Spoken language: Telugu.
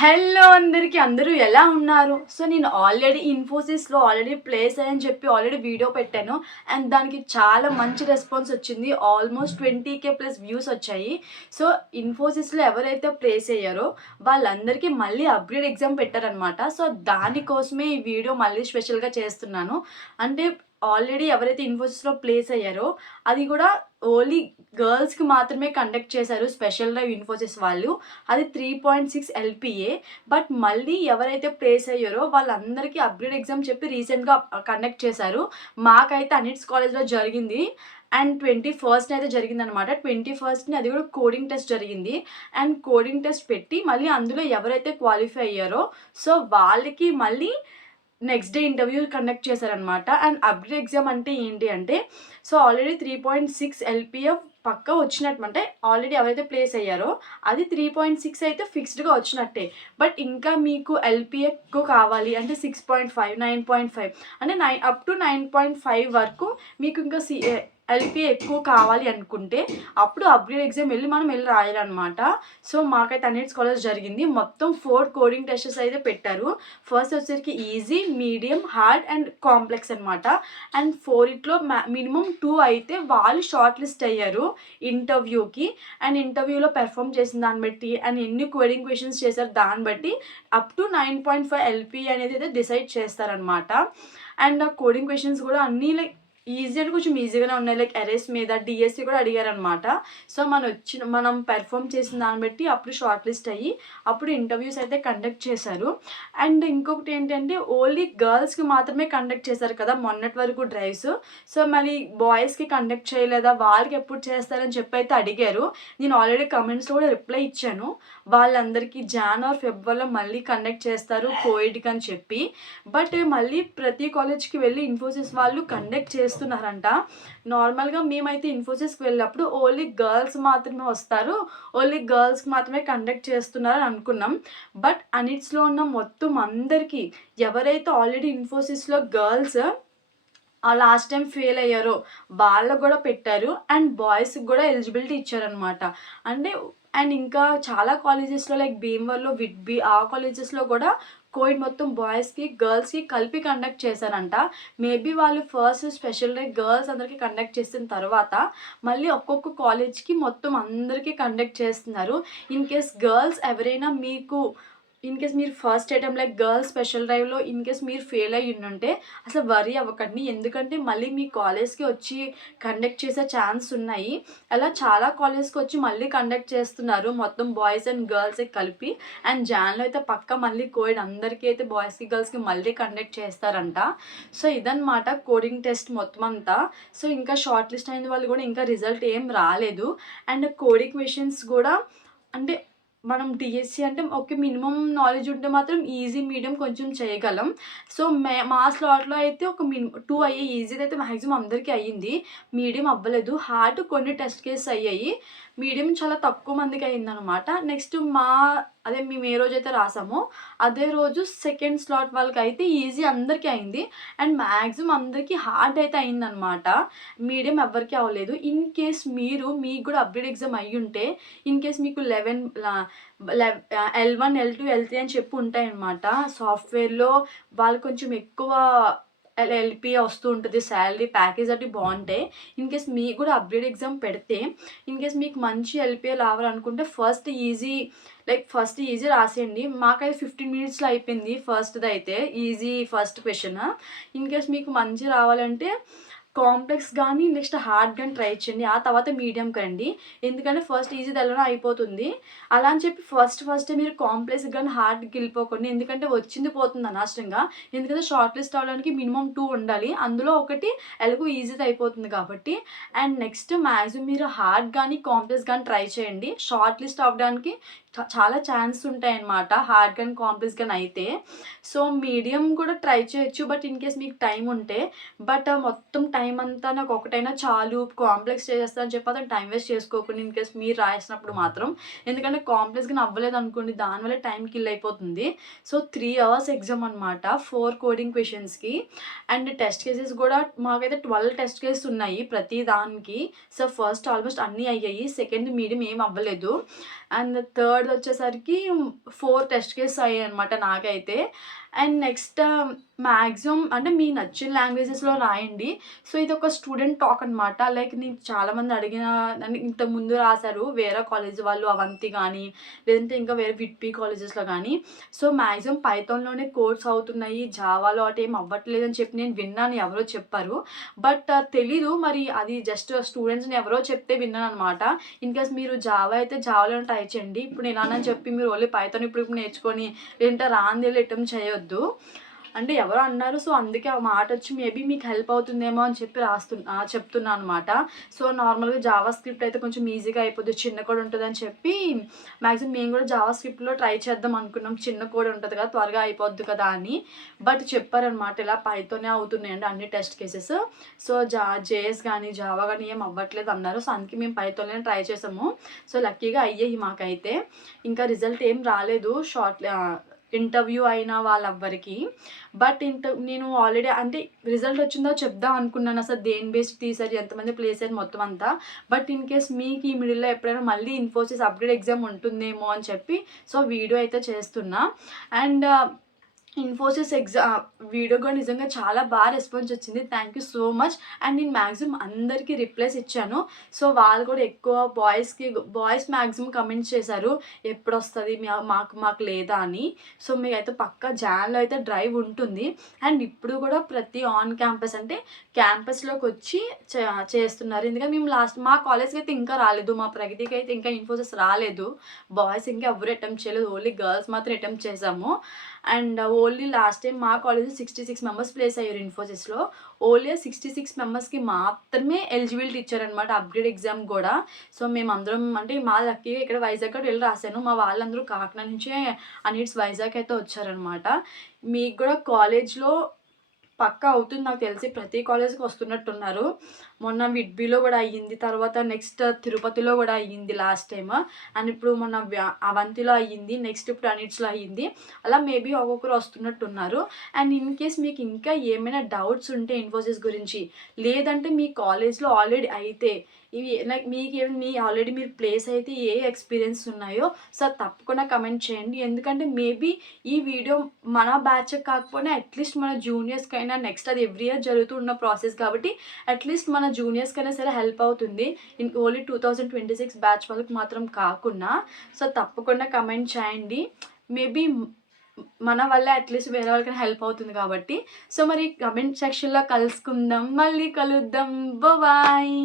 హలో అందరికీ అందరూ ఎలా ఉన్నారు? సో నేను ఆల్రెడీ ఇన్ఫోసిస్‌లో ప్లేస్ అయ్యని చెప్పి వీడియో పెట్టాను. అండ్ దానికి చాలా మంచి రెస్పాన్స్ వచ్చింది. ఆల్మోస్ట్ 20,000 ప్లస్ వ్యూస్ వచ్చాయి. సో ఇన్ఫోసిస్‌లో ఎవరైతే ప్లేస్ అయ్యారో వాళ్ళందరికీ మళ్ళీ అప్‌గ్రేడ్ ఎగ్జామ్ పెట్టారనమాట. సో దానికోసమే ఈ వీడియో మళ్ళీ స్పెషల్‌గా చేస్తున్నాను. అంటే ఆల్రెడీ ఎవరైతే ఇన్ఫోసిస్‌లో ప్లేస్ అయ్యారో అది కూడా ఓన్లీ గర్ల్స్‌కి మాత్రమే కండక్ట్ చేశారు స్పెషల్ డ్రైవ్ ఇన్ఫోసిస్ వాళ్ళు. అది 3.6 ఎల్‌పీఏ. బట్ మళ్ళీ ఎవరైతే ప్లేస్ అయ్యారో వాళ్ళందరికీ అప్‌గ్రేడ్ ఎగ్జామ్ చెప్పి రీసెంట్‌గా కండక్ట్ చేశారు. మాకైతే అనిట్స్ కాలేజ్‌లో జరిగింది. అండ్ 21st అయితే జరిగిందనమాట. 21st అది కూడా కోడింగ్ టెస్ట్ జరిగింది. అండ్ కోడింగ్ టెస్ట్ పెట్టి మళ్ళీ అందులో ఎవరైతే క్వాలిఫై అయ్యారో సో వాళ్ళకి మళ్ళీ నెక్స్ట్ డే ఇంటర్వ్యూ కండక్ట్ చేశారనమాట. అండ్ అప్‌గ్రేడ్ ఎగ్జామ్ అంటే ఏంటి అంటే సో ఆల్రెడీ 3.6 ఎల్‌పీఏ పక్కా వచ్చినట్టు. అంటే ఆల్రెడీ ఎవరైతే ప్లేస్ అయ్యారో అది 3.6 అయితే ఫిక్స్డ్‌గా వచ్చినట్టే. బట్ ఇంకా మీకు ఎల్‌పీఏ ఎక్కువ కావాలి అంటే 6.5, 9.5 అంటే అప్ టు 9.5 వరకు మీకు ఇంకా ఎల్‌పీఏ ఎక్కువ కావాలి అనుకుంటే అప్పుడు అప్‌గ్రేడ్ ఎగ్జామ్ మనం వెళ్ళి రాయాలన్నమాట. సో మాకైతే అన్నిటిస్ కాలేజ్ జరిగింది. మొత్తం 4 కోడింగ్ టెస్ట్స్ అయితే పెట్టారు. ఫస్ట్ వచ్చేసరికి easy, medium, hard and complex అనమాట. అండ్ 4 మినిమం 2 అయితే వాళ్ళు షార్ట్ లిస్ట్ అయ్యారు ఇంటర్వ్యూకి. అండ్ ఇంటర్వ్యూలో పెర్ఫామ్ చేసిన దాన్ని బట్టి అండ్ ఎన్ని కోడింగ్ క్వశ్చన్స్ చేశారు దాన్ని బట్టి అప్ టు 9.5 ఎల్‌పీఏ అనేది అయితే డిసైడ్ చేస్తారనమాట. అండ్ ఆ కోడింగ్ క్వశ్చన్స్ కూడా అన్నీ లైక్ ఈజీ అంటే కొంచెం ఈజీగానే ఉన్నాయి. లైక్ ఎరేస్ మీద డిఎస్సి కూడా అడిగారనమాట. సో మనం పెర్ఫామ్ చేసిన దాన్ని బట్టి అప్పుడు షార్ట్ లిస్ట్ అయ్యి అప్పుడు ఇంటర్వ్యూస్ అయితే కండక్ట్ చేశారు. అండ్ ఇంకొకటి ఏంటంటే ఓన్లీ గర్ల్స్కి మాత్రమే కండక్ట్ చేశారు కదా మొన్నటి వరకు డ్రైవ్స్. సో మళ్ళీ బాయ్స్కి కండక్ట్ చేయలేదా, వాళ్ళకి ఎప్పుడు చేస్తారని చెప్పి అయితే అడిగారు. నేను ఆల్రెడీ కమెంట్స్లో కూడా రిప్లై ఇచ్చాను. వాళ్ళందరికీ జాన్ ఆర్ ఫెబ్రవరిలో మళ్ళీ కండక్ట్ చేస్తారు కోవిడ్కి అని చెప్పి. బట్ మళ్ళీ ప్రతి కాలేజ్కి వెళ్ళి ఇన్ఫోసిస్ వాళ్ళు కండక్ట్ చేస్తున్నారంట. నార్మల్గా మేమైతే ఇన్ఫోసిస్కి వెళ్ళినప్పుడు ఓన్లీ గర్ల్స్ మాత్రమే వస్తారు, ఓన్లీ గర్ల్స్కి మాత్రమే కండక్ట్ చేస్తున్నారని అనుకున్నాం. బట్ అనిట్స్లో ఉన్న మొత్తం అందరికీ ఎవరైతే ఆల్రెడీ ఇన్ఫోసిస్లో గర్ల్స్ లాస్ట్ టైం ఫెయిల్ అయ్యారో వాళ్ళకు కూడా పెట్టారు. అండ్ బాయ్స్కి కూడా ఎలిజిబిలిటీ ఇచ్చారనమాట. అంటే అండ్ ఇంకా చాలా కాలేజెస్లో లైక్ భీమవరంలో విట్బీ ఆ కాలేజెస్లో కూడా కోవిడ్ మొత్తం బాయ్స్కి గర్ల్స్కి కలిపి కండక్ట్ చేశారంట. మేబీ వాళ్ళు ఫస్ట్ స్పెషల్ డే గర్ల్స్ అందరికీ కండక్ట్ చేసిన తర్వాత మళ్ళీ ఒక్కొక్క కాలేజ్కి మొత్తం అందరికీ కండక్ట్ చేస్తున్నారు. ఇన్ కేస్ గర్ల్స్ ఎవరైనా మీకు మీరు first attempt like girls special డ్రైవ్లో మీరు ఫెయిల్ అయ్యి ఉంటే అసలు వరీ అవ్వకండి. ఎందుకంటే మళ్ళీ మీ కాలేజ్కి వచ్చి కండక్ట్ చేసే ఛాన్స్ ఉన్నాయి. అలా చాలా కాలేజ్కి వచ్చి మళ్ళీ కండక్ట్ చేస్తున్నారు మొత్తం బాయ్స్ అండ్ గర్ల్స్కి కలిపి. అండ్ జాన్లో అయితే పక్క మళ్ళీ కోవిడ్ అందరికీ అయితే బాయ్స్కి గర్ల్స్కి మళ్ళీ కండక్ట్ చేస్తారంట. సో ఇదన్నమాట కోడింగ్ టెస్ట్ మొత్తం అంతా. సో ఇంకా షార్ట్ లిస్ట్ అయిన వాళ్ళు కూడా ఇంకా రిజల్ట్ ఏం రాలేదు. అండ్ కోడింగ్ క్వశ్చన్స్ కూడా అంటే మనం డిఎస్సి అంటే ఓకే మినిమం నాలెడ్జ్ ఉంటే మాత్రం ఈజీ, మీడియం కొంచెం చేయగలం. సో మా స్లాట్లో అయితే ఒక 2 అయ్యాయి. ఈజీది అయితే మ్యాక్సిమం అందరికీ అయ్యింది, మీడియం అవ్వలేదు. హార్డ్ కొన్ని టెస్ట్ కేసెస్ అయ్యాయి, మీడియం చాలా తక్కువ మందికి అయిందనమాట. నెక్స్ట్ మేము ఏ రోజైతే రాసామో అదే రోజు సెకండ్ స్లాట్ వాళ్ళకి అయితే ఈజీ అందరికీ అయింది. అండ్ మ్యాక్సిమం అందరికీ హార్డ్ అయితే అయిందనమాట, మీడియం ఎవరికి అవ్వలేదు. ఇన్ కేస్ మీకు కూడా అప్గ్రేడ్ ఎగ్జామ్ అయ్యి ఉంటే ఇన్ కేస్ మీకు L1, L2, L3 అని చెప్పి ఉంటాయన్నమాట. సాఫ్ట్వేర్లో వాళ్ళు కొంచెం ఎక్కువ ఎల్‌పీఏ వస్తూ ఉంటుంది, శాలరీ ప్యాకేజ్ అటు బాగుంటాయి. ఇన్ కేస్ మీకు కూడా అప్గ్రేడ్ ఎగ్జామ్ పెడితే ఇన్ కేస్ మీకు మంచి ఎల్‌పీఏ రావాలనుకుంటే ఫస్ట్ ఈజీ రాసేయండి. మాకైతే 15 మినిట్స్లో అయిపోయింది ఫస్ట్ది అయితే, easy first question. In case మీకు మంచి రావాలంటే కాంప్లెక్స్ కానీ నెక్స్ట్ హార్డ్ కానీ ట్రై చేయండి. ఆ తర్వాత మీడియంకి రండి. ఎందుకంటే ఫస్ట్ ఈజీది ఎలానో అయిపోతుంది. అలా అని చెప్పి ఫస్ట్ మీరు కాంప్లెక్స్ కానీ హార్డ్కి వెళ్ళిపోకండి. ఎందుకంటే వచ్చింది పోతుంది అనవసరంగా. ఎందుకంటే షార్ట్ లిస్ట్ అవ్వడానికి మినిమం 2 ఉండాలి, అందులో ఒకటి ఎలాగో ఈజీది అయిపోతుంది కాబట్టి. అండ్ నెక్స్ట్ మ్యాక్సిమం మీరు హార్డ్ కానీ కాంప్లెక్స్ కానీ ట్రై చేయండి. షార్ట్ లిస్ట్ అవ్వడానికి చాలా ఛాన్స్ ఉంటాయన్నమాట హార్డ్ కానీ కాంప్లెక్స్ కానీ అయితే. సో మీడియం కూడా ట్రై చేయొచ్చు బట్ ఇన్ కేస్ మీకు టైం ఉంటే. బట్ మొత్తం టైం అంతా నాకు ఒకటైనా చాలు కాంప్లెక్స్ చేసేస్తా అని చెప్పి అతను టైం వేస్ట్ చేసుకోకుండా ఇన్ కేస్ మీరు రాసినప్పుడు మాత్రం. ఎందుకంటే కాంప్లెక్స్ కానీ అవ్వలేదు అనుకోండి దానివల్ల టైం కిల్ అయిపోతుంది. సో 3 అవర్స్ ఎగ్జామ్ అనమాట 4 కోడింగ్ క్వశ్చన్స్కి. అండ్ టెస్ట్ కేసెస్ కూడా మాకైతే 12 టెస్ట్ కేసెస్ ఉన్నాయి ప్రతి దానికి. సో ఫస్ట్ ఆల్మోస్ట్ అన్నీ అయ్యాయి, సెకండ్ మీడియం ఏం అవ్వలేదు. అండ్ థర్డ్ థర్డ్ వచ్చేసరికి 4 టెస్ట్ కేసెస్ అయ్యాయనమాట నాకైతే. అండ్ నెక్స్ట్ మ్యాక్సిమం అంటే మీకు నచ్చిన లాంగ్వేజెస్‌లో రాయండి. సో, ఇదొక స్టూడెంట్ టాక్ అనమాట. లైక్ నేను చాలామంది అడిగిన అంటే ఇంతకుముందు రాసారు వేరే కాలేజ్ వాళ్ళు అవంతి గానీ, లేదంటే ఇంకా వేరే విట్బీ కాలేజెస్‌లో గానీ. సో, మ్యాక్సిమం పైథాన్‌లోనే కోర్స్ అవుతున్నాయి. జావాలో అటు ఏం అవ్వట్లేదని చెప్పి నేను విన్నాను ఎవరో చెప్పారు. బట్ తెలీదు మరి అది జస్ట్ స్టూడెంట్స్‌ని ఎవరో చెప్తే విన్నాననమాట. ఇన్‌కేస్ మీరు జావా అయితే జావాలోనే ట్రై చేయండి. ఇప్పుడు నేను అని చెప్పి మీరు ఓన్లీ పైథాన్ ఇప్పుడు నేర్చుకొని లేదంటే రానిదేలో అటెంప్ట్ చేయొద్దు. అంటే ఎవరో అన్నారు. సో, అందుకే ఆ మాటొచ్చి మేబీ మీకు హెల్ప్ అవుతుందేమో అని చెప్పి చెప్తున్నా అనమాట. సో, నార్మల్‌గా జావా స్క్రిప్ట్ అయితే కొంచెం ఈజీగా అయిపోద్ది. చిన్న కోడ్ ఉంటదని చెప్పి మాక్సిమం మేము కూడా జావా స్క్రిప్ట్‌లో ట్రై చేద్దాం అనుకున్నాం. చిన్న కోడ్ ఉంటది కదా! త్వరగా అయిపోద్ది కదా అని. బట్ చెప్పారనమాట ఇలా పైతోనే అవుతున్నాయండి అన్ని టెస్ట్ కేసెస్. సో, జేఎస్ గానీ, జావా గానీ ఏం అవ్వట్లేదు అన్నారు. సో, అందుకే మేము పైతోనే ట్రై చేసాము. సో, లక్కీగా అయ్యాయి మాకైతే. ఇంకా రిజల్ట్ ఏం రాలేదు ఇంటర్వ్యూ అయిన వాళ్ళెవ్వరికీ. బట్ నేను ఆల్రెడీ అంటే రిజల్ట్ వచ్చిందో చెప్దాం అనుకున్నాను. అసలు దేని బేస్డ్ తీశారు, ఎంతమంది ప్లేస్ అయ్యారు మొత్తం అంతా. బట్ ఇన్ కేస్ మీకు ఈ మిడిల్‌లో ఎప్పుడైనా మళ్ళీ ఇన్ఫోసిస్ అప్గ్రేడ్ ఎగ్జామ్ ఉంటుందేమో అని చెప్పి సో, వీడియో అయితే చేస్తున్నా. అండ్ ఇన్ఫోసిస్ వీడియో కూడా నిజంగా చాలా బాగా రెస్పాన్స్ వచ్చింది. Thank you so much. And నేను మ్యాక్సిమం అందరికీ రిప్లైస్ ఇచ్చాను. సో, వాళ్ళు కూడా ఎక్కువ బాయ్స్ మ్యాక్సిమం కమెంట్స్ చేశారు. ఎప్పుడొస్తది మాకు లేదా అని. సో, మీకైతే పక్కా జాన్‌లో అయితే డ్రైవ్ ఉంటుంది. అండ్ ఇప్పుడు కూడా ప్రతి ఆన్ క్యాంపస్ అంటే క్యాంపస్‌లోకి వచ్చి చేస్తున్నారు. ఎందుకంటే మేము మా కాలేజ్‌కి అయితే ఇంకా రాలేదు. మా ప్రగతికి అయితే ఇంకా ఇన్ఫోసిస్ రాలేదు. బాయ్స్ ఇంకా ఎవ్వరు అటెంప్ట్ చేయలేదు. ఓన్లీ గర్ల్స్ మాత్రం అటెంప్ట్ చేసాము. అండ్ ఓన్లీ లాస్ట్ టైం మా కాలేజ్‌లో 66 మెంబర్స్ ప్లేస్ అయ్యారు ఇన్ఫోసిస్‌లో. ఓన్లీ 66 మెంబర్స్‌కి మాత్రమే ఎలిజిబిలిటీ ఇచ్చారనమాట అప్గ్రేడ్ ఎగ్జామ్ కూడా. సో, మేమందరం అంటే మాది లక్కీగా ఇక్కడ వైజాగ్ కూడా వెళ్ళి రాసాను. మా వాళ్ళందరూ కాకినాడ నుంచే అనిట్స్ వైజాగ్ అయితే వచ్చారనమాట. మీకు కూడా కాలేజ్‌లో పక్కా అవుతుంది నాకు తెలిసి. ప్రతి కాలేజ్‌కి వస్తున్నట్టున్నారు. మొన్న విట్బీలో కూడా అయ్యింది. తర్వాత నెక్స్ట్ తిరుపతిలో కూడా అయ్యింది లాస్ట్ టైమ్. అండ్ ఇప్పుడు మొన్న అవంతిలో అయ్యింది. నెక్స్ట్ ఇప్పుడు అనిట్స్‌లో అయ్యింది. అలా మేబీ ఒక్కొక్కరు వస్తున్నట్టున్నారు. అండ్ ఇన్ కేస్ మీకు ఇంకా ఏమైనా డౌట్స్ ఉంటే ఇన్ఫోసిస్ గురించి, లేదంటే మీ కాలేజ్‌లో ఆల్రెడీ అయితే ఇవి లైక్ ఆల్రెడీ మీరు ప్లేస్ అయితే ఏ ఎక్స్పీరియన్స్ ఉన్నాయో సో, తప్పకుండా కమెంట్ చేయండి. ఎందుకంటే మేబీ ఈ వీడియో మన బ్యాచ్‌కి కాకపోయినా అట్లీస్ట్ మన జూనియర్స్‌కైనా నెక్స్ట్ అది ఎవ్రీ ఇయర్ జరుగుతూ ఉన్న ప్రాసెస్ కాబట్టి అట్లీస్ట్ మన జూనియర్స్‌కైనా సరే హెల్ప్ అవుతుంది. ఓన్లీ 2026 బ్యాచ్ వాళ్ళకి మాత్రం కాకుండా. సో, తప్పకుండా కమెంట్ చేయండి. మేబీ మన వల్ల అట్లీస్ట్ వేరే వాళ్ళకైనా హెల్ప్ అవుతుంది కాబట్టి. సో, మరి కమెంట్ సెక్షన్‌లో కలుసుకుందాం. మళ్ళీ కలుద్దాం. బాయ్.